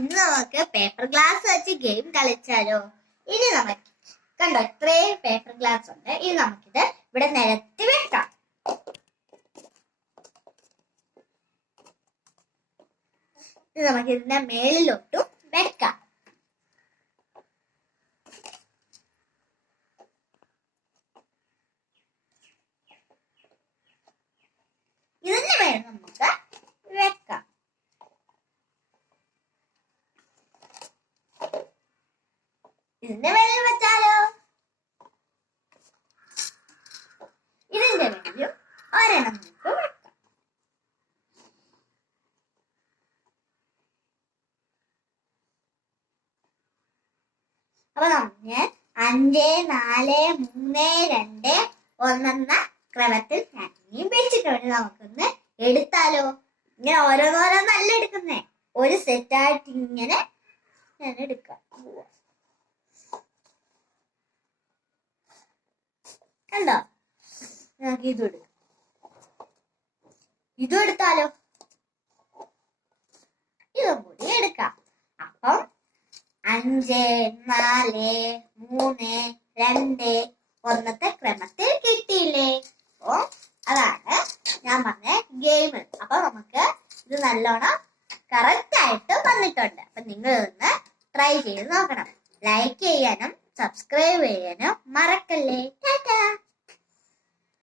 ഇന്ന് നമുക്ക് paper glass വെച്ച് ഗെയിം കളിച്ചാലോ? ഇനി നമുക്ക് കണ്ടോ ഇത്രയും പേപ്പർ ഗ്ലാസ് ഉണ്ട്. ഇനി നമുക്കിത് ഇവിടെ നിരത്തി വെക്കാം. ഇത് നമുക്ക് ഇതിന്റെ മേളിലോട്ടും വെക്കാം. ഇതിന് മേലെ നമുക്ക് വെക്കാം. ഇതിന്റെ മേളിൽ വെച്ചാലോ? ഇതിന്റെ മേലും ഒരെണ്ണം നമുക്ക് വെക്കാം. അപ്പൊ നമുക്ക് 5, 4, 3, 2, 1 എന്ന ക്രമത്തിൽ ഞാൻ വെച്ചിട്ടുണ്ട്. നമുക്കൊന്ന് എടുത്താലോ? ഇങ്ങനെ ഓരോന്നോരോന്നല്ല എടുക്കുന്നേ, ഒരു സെറ്റായിട്ട് ഇങ്ങനെ ഞാൻ എടുക്കാം. കണ്ടോ? നമുക്ക് ഇതും എടുത്താലോ? ഇതും കൂടി എടുക്കാം. അപ്പം 5, 4, 3, 2, 1 ക്രമത്തിൽ കിട്ടിയില്ലേ? അപ്പൊ അതാണ് ഞാൻ പറഞ്ഞ ഗെയിം. അപ്പൊ നമുക്ക് ഇത് നല്ലോണം കറക്റ്റ് ആയിട്ട് വന്നിട്ടുണ്ട്. അപ്പൊ നിങ്ങൾ ഇതൊന്ന് ട്രൈ ചെയ്ത് നോക്കണം. ലൈക്ക് ചെയ്യാനും സബ്സ്ക്രൈബ് ചെയ്യാനും മറക്കല്ലേ. ടാറ്റാ.